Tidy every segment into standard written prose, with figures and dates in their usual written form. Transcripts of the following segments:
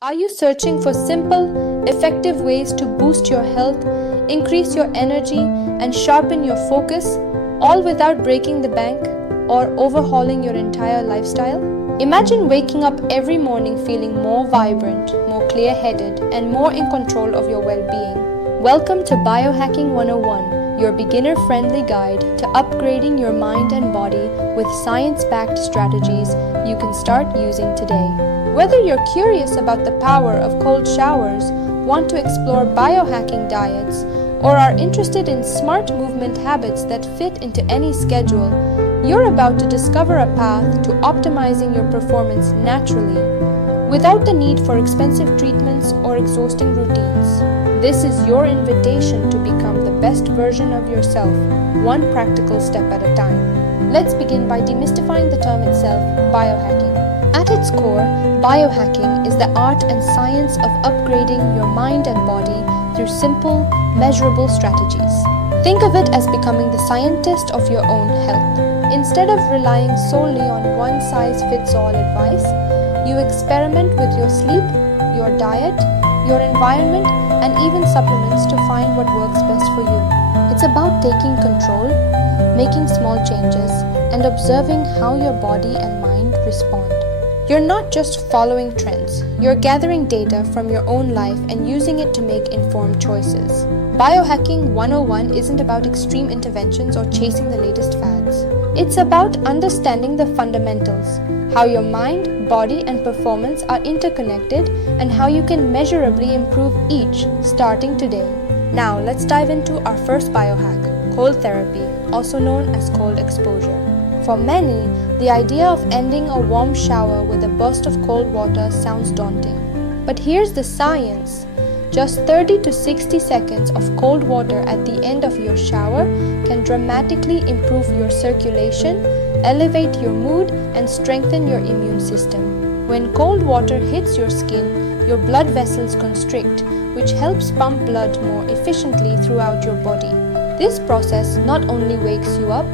Are you searching for simple, effective ways to boost your health, increase your energy, and sharpen your focus, all without breaking the bank or overhauling your entire lifestyle? Imagine waking up every morning feeling more vibrant, more clear-headed, and more in control of your well-being. Welcome to Biohacking 101, your beginner-friendly guide to upgrading your mind and body with science-backed strategies you can start using today. Whether you're curious about the power of cold showers, want to explore biohacking diets, or are interested in smart movement habits that fit into any schedule, you're about to discover a path to optimizing your performance naturally, without the need for expensive treatments or exhausting routines. This is your invitation to become the best version of yourself, one practical step at a time. Let's begin by demystifying the term itself, biohacking. At its core, biohacking is the art and science of upgrading your mind and body through simple, measurable strategies. Think of it as becoming the scientist of your own health. Instead of relying solely on one-size-fits-all advice, you experiment with your sleep, your diet, your environment, and even supplements to find what works best for you. It's about taking control, making small changes, and observing how your body and mind respond. You're not just following trends, you're gathering data from your own life and using it to make informed choices. Biohacking 101 isn't about extreme interventions or chasing the latest fads. It's about understanding the fundamentals, how your mind, body, and performance are interconnected, and how you can measurably improve each starting today. Now let's dive into our first biohack, cold therapy, also known as cold exposure. For many, the idea of ending a warm shower with a burst of cold water sounds daunting. But here's the science. Just 30 to 60 seconds of cold water at the end of your shower can dramatically improve your circulation, elevate your mood, and strengthen your immune system. When cold water hits your skin, your blood vessels constrict, which helps pump blood more efficiently throughout your body. This process not only wakes you up,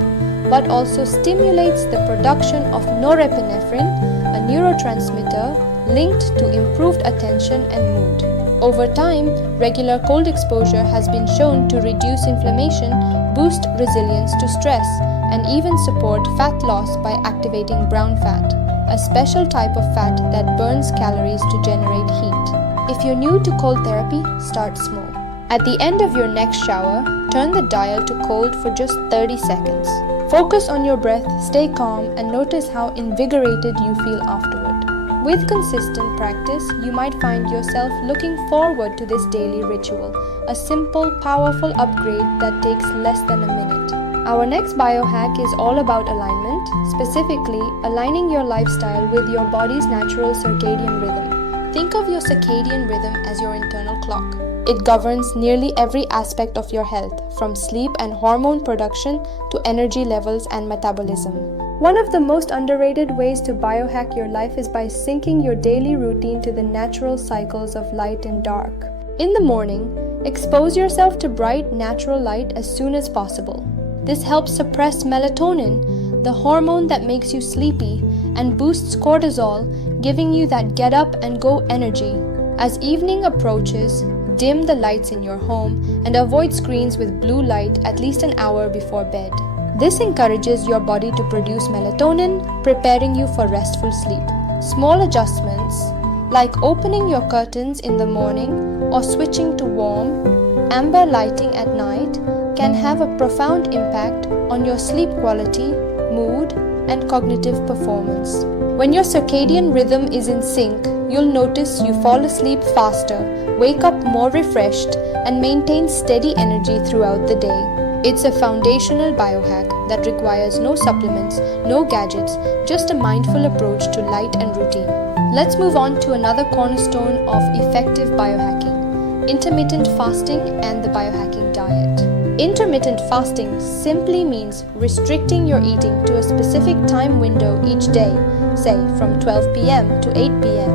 but also stimulates the production of norepinephrine, a neurotransmitter linked to improved attention and mood. Over time, regular cold exposure has been shown to reduce inflammation, boost resilience to stress, and even support fat loss by activating brown fat, a special type of fat that burns calories to generate heat. If you're new to cold therapy, start small. At the end of your next shower, turn the dial to cold for just 30 seconds. Focus on your breath, stay calm, and notice how invigorated you feel afterward. With consistent practice, you might find yourself looking forward to this daily ritual, a simple, powerful upgrade that takes less than a minute. Our next biohack is all about alignment, specifically aligning your lifestyle with your body's natural circadian rhythm. Think of your circadian rhythm as your internal clock. It governs nearly every aspect of your health, from sleep and hormone production to energy levels and metabolism. One of the most underrated ways to biohack your life is by syncing your daily routine to the natural cycles of light and dark. In the morning, expose yourself to bright, natural light as soon as possible. This helps suppress melatonin, the hormone that makes you sleepy, and boosts cortisol, giving you that get up and go energy. As evening approaches, dim the lights in your home and avoid screens with blue light at least an hour before bed. This encourages your body to produce melatonin, preparing you for restful sleep. Small adjustments, like opening your curtains in the morning or switching to warm, amber lighting at night, can have a profound impact on your sleep quality, mood, and cognitive performance. When your circadian rhythm is in sync, you'll notice you fall asleep faster, wake up more refreshed, and maintain steady energy throughout the day. It's a foundational biohack that requires no supplements, no gadgets, just a mindful approach to light and routine. Let's move on to another cornerstone of effective biohacking, intermittent fasting and the biohacking diet. Intermittent fasting simply means restricting your eating to a specific time window each day, say from 12 p.m. to 8 p.m.,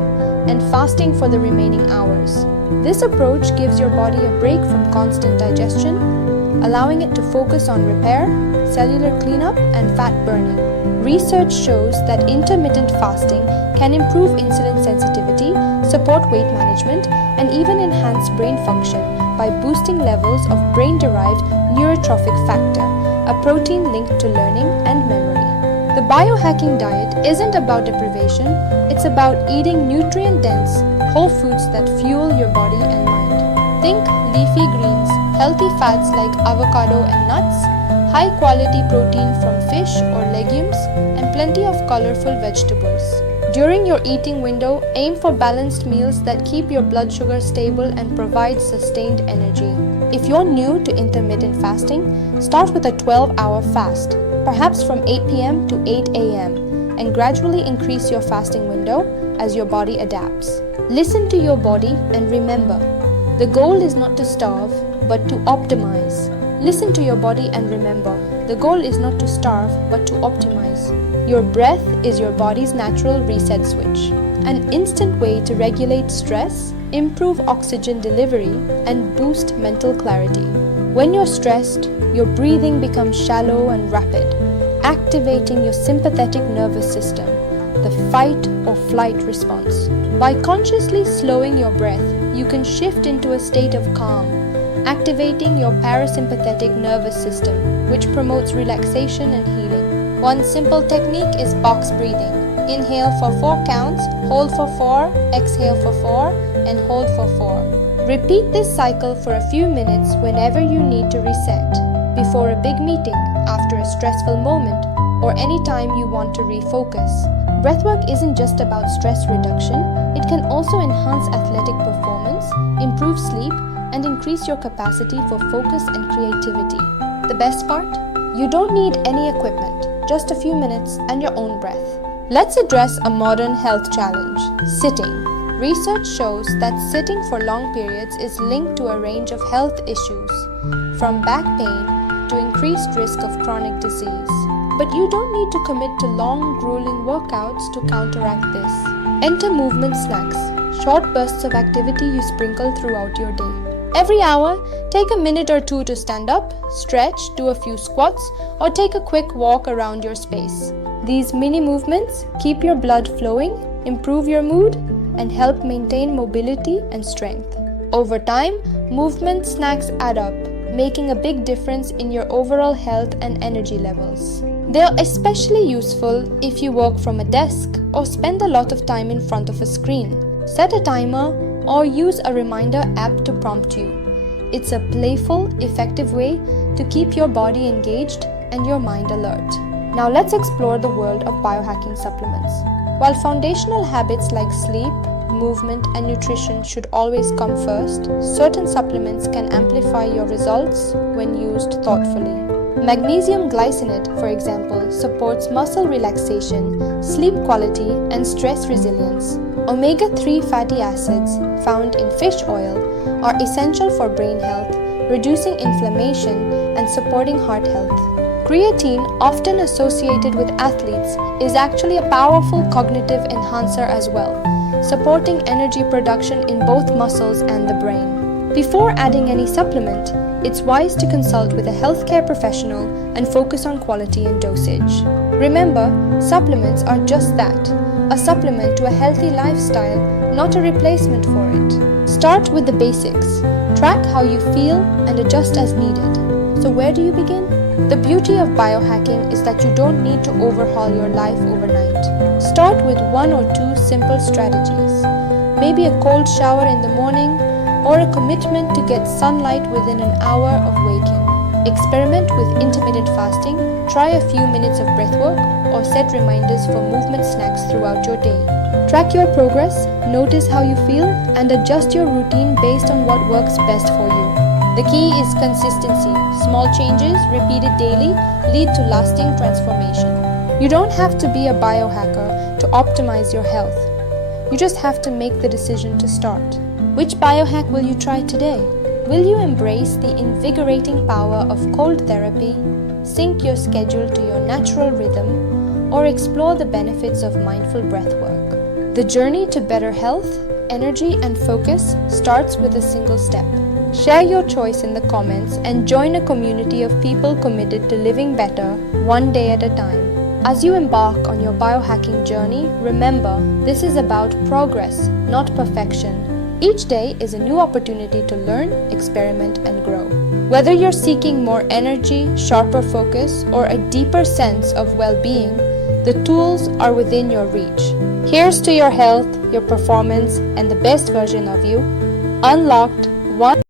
and fasting for the remaining hours. This approach gives your body a break from constant digestion, allowing it to focus on repair, cellular cleanup and fat burning. Research shows that intermittent fasting can improve insulin sensitivity, support weight management, and even enhance brain function by boosting levels of brain-derived neurotrophic factor, a protein linked to learning and memory. The biohacking diet isn't about deprivation, it's about eating nutrient-dense, whole foods that fuel your body and mind. Think leafy greens, healthy fats like avocado and nuts, high-quality protein from fish or legumes, and plenty of colorful vegetables. During your eating window, aim for balanced meals that keep your blood sugar stable and provide sustained energy. If you're new to intermittent fasting, start with a 12-hour fast, perhaps from 8 p.m. to 8 a.m., and gradually increase your fasting window as your body adapts. Listen to your body and remember, the goal is not to starve, but to optimize. Listen to your body and remember, the goal is not to starve, but to optimize. Your breath is your body's natural reset switch, an instant way to regulate stress, improve oxygen delivery, and boost mental clarity. When you're stressed, your breathing becomes shallow and rapid, activating your sympathetic nervous system, the fight or flight response. By consciously slowing your breath, you can shift into a state of calm, activating your parasympathetic nervous system, which promotes relaxation and healing. One simple technique is box breathing. Inhale for 4 counts, hold for 4, exhale for 4, and hold for 4. Repeat this cycle for a few minutes whenever you need to reset, before a big meeting, after a stressful moment, or any time you want to refocus. Breathwork isn't just about stress reduction, it can also enhance athletic performance, improve sleep, and increase your capacity for focus and creativity. The best part? You don't need any equipment, just a few minutes and your own breath. Let's address a modern health challenge: sitting. Research shows that sitting for long periods is linked to a range of health issues, from back pain to increased risk of chronic disease. But you don't need to commit to long, grueling workouts to counteract this. Enter movement snacks, short bursts of activity you sprinkle throughout your day. Every hour, take a minute or two to stand up, stretch, do a few squats, or take a quick walk around your space. These mini movements keep your blood flowing, improve your mood, and help maintain mobility and strength. Over time, movement snacks add up, making a big difference in your overall health and energy levels. They are especially useful if you work from a desk or spend a lot of time in front of a screen. Set a timer or use a reminder app to prompt you. It's a playful, effective way to keep your body engaged and your mind alert. Now let's explore the world of biohacking supplements. While foundational habits like sleep, movement, and nutrition should always come first, certain supplements can amplify your results when used thoughtfully. Magnesium glycinate, for example, supports muscle relaxation, sleep quality, and stress resilience. Omega-3 fatty acids, found in fish oil, are essential for brain health, reducing inflammation, and supporting heart health. Creatine, often associated with athletes, is actually a powerful cognitive enhancer as well, supporting energy production in both muscles and the brain. Before adding any supplement, it's wise to consult with a healthcare professional and focus on quality and dosage. Remember, supplements are just that, a supplement to a healthy lifestyle, not a replacement for it. Start with the basics. Track how you feel and adjust as needed. So where do you begin? The beauty of biohacking is that you don't need to overhaul your life overnight. Start with 1 or 2 simple strategies. Maybe a cold shower in the morning, or a commitment to get sunlight within an hour of waking. Experiment with intermittent fasting, try a few minutes of breathwork, or set reminders for movement snacks throughout your day. Track your progress, notice how you feel, and adjust your routine based on what works best for you. The key is consistency. Small changes, repeated daily, lead to lasting transformation. You don't have to be a biohacker to optimize your health. You just have to make the decision to start. Which biohack will you try today? Will you embrace the invigorating power of cold therapy, sync your schedule to your natural rhythm, or explore the benefits of mindful breathwork? The journey to better health, energy, and focus starts with a single step: Share your choice in the comments and join a community of people committed to living better, one day at a time. As you embark on your biohacking journey, remember, this is about progress, not perfection. Each day is a new opportunity to learn, experiment, and grow. Whether you're seeking more energy, sharper focus, or a deeper sense of well-being, the tools are within your reach. Here's to your health, your performance, and the best version of you, unlocked one